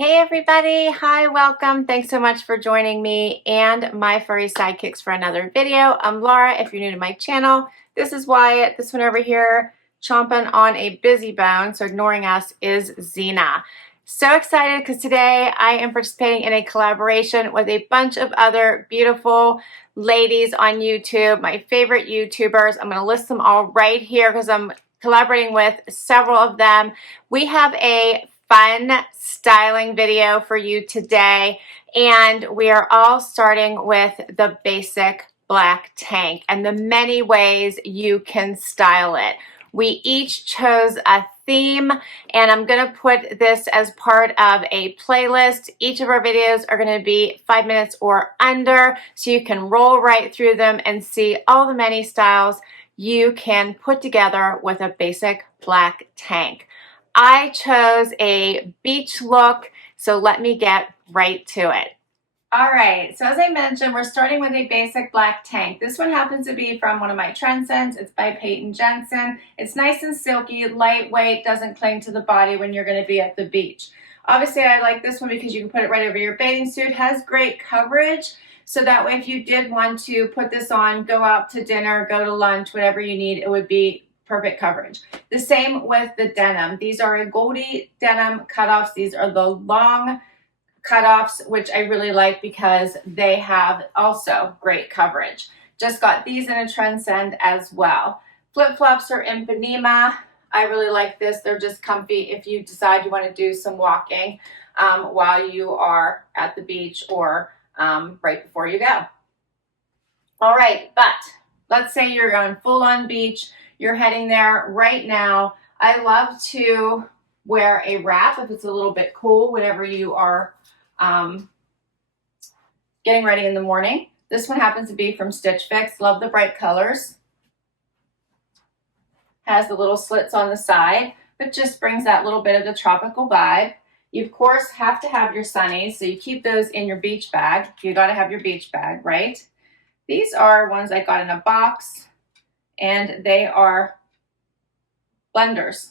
Hey everybody, hi, welcome. Thanks so much for joining me and my furry sidekicks for another video. I'm Laura. If you're new to my channel, this is Wyatt. This one over here, chomping on a busy bone, so ignoring us, is Xena. So excited because today I am participating in a collaboration with a bunch of other beautiful ladies on YouTube, my favorite YouTubers. I'm going to list them all right here because I'm collaborating with several of them. We have a fun styling video for you today, and we are all starting with the basic black tank and the many ways you can style it. We each chose a theme, and I'm going to put this as part of a playlist. Each of our videos are going to be 5 minutes or under, so you can roll right through them and see all the many styles you can put together with a basic black tank. I chose a beach look, so let me get right to it. All right, so as I mentioned, we're starting with a basic black tank. This one happens to be from one of my Trendsends. It's by Peyton Jensen. It's nice and silky, lightweight, doesn't cling to the body when you're going to be at the beach. Obviously, I like this one because you can put it right over your bathing suit. It has great coverage, so that way if you did want to put this on, go out to dinner, go to lunch, whatever you need, it would be perfect coverage. The same with the denim. These are a Goldie denim cutoffs. These are the long cutoffs, which I really like because they have also great coverage. Just got these in a Trendsend as well. Flip-flops are in Panema. I really like this. They're just comfy if you decide you want to do some walking while you are at the beach or right before you go. All right, but let's say you're going full-on beach. You're heading there right now. I love to wear a wrap if it's a little bit cool, whenever you are getting ready in the morning. This one happens to be from Stitch Fix. Love the bright colors. Has the little slits on the side, but just brings that little bit of the tropical vibe. You, of course, have to have your sunnies, so you keep those in your beach bag. You got to have your beach bag, right? These are ones I got in a box, and they are blenders.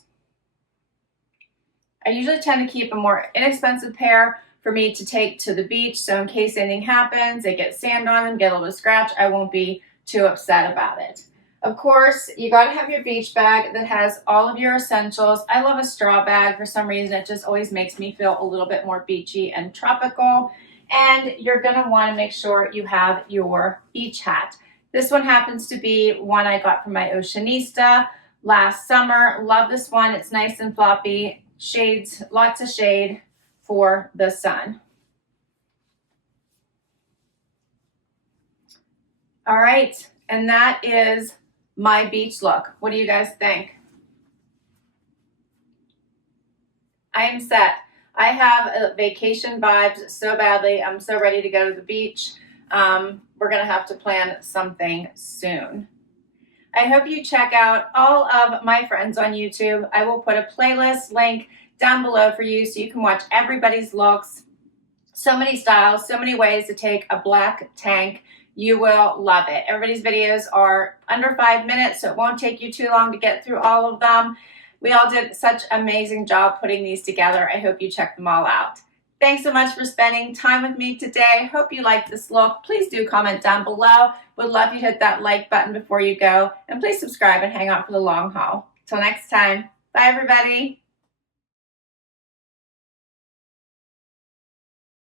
I usually tend to keep a more inexpensive pair for me to take to the beach, so in case anything happens, they get sand on them, get a little scratch, I won't be too upset about it. Of course, you got to have your beach bag that has all of your essentials. I love a straw bag for some reason. It just always makes me feel a little bit more beachy and tropical. And you're going to want to make sure you have your beach hat. This one happens to be one I got from my Oceanista last summer. Love this one. It's nice and floppy. Shades, lots of shade for the sun. All right, and that is my beach look. What do you guys think? I am set. I have vacation vibes so badly. I'm so ready to go to the beach. We're going to have to plan something soon. I hope you check out all of my friends on YouTube. I will put a playlist link down below for you so you can watch everybody's looks. So many styles, so many ways to take a black tank. You will love it. Everybody's videos are under 5 minutes, so it won't take you too long to get through all of them. We all did such an amazing job putting these together. I hope you check them all out. Thanks so much for spending time with me today. Hope you liked this look. Please do comment down below. Would love you to hit that like button before you go. And please subscribe and hang out for the long haul. Till next time. Bye, everybody.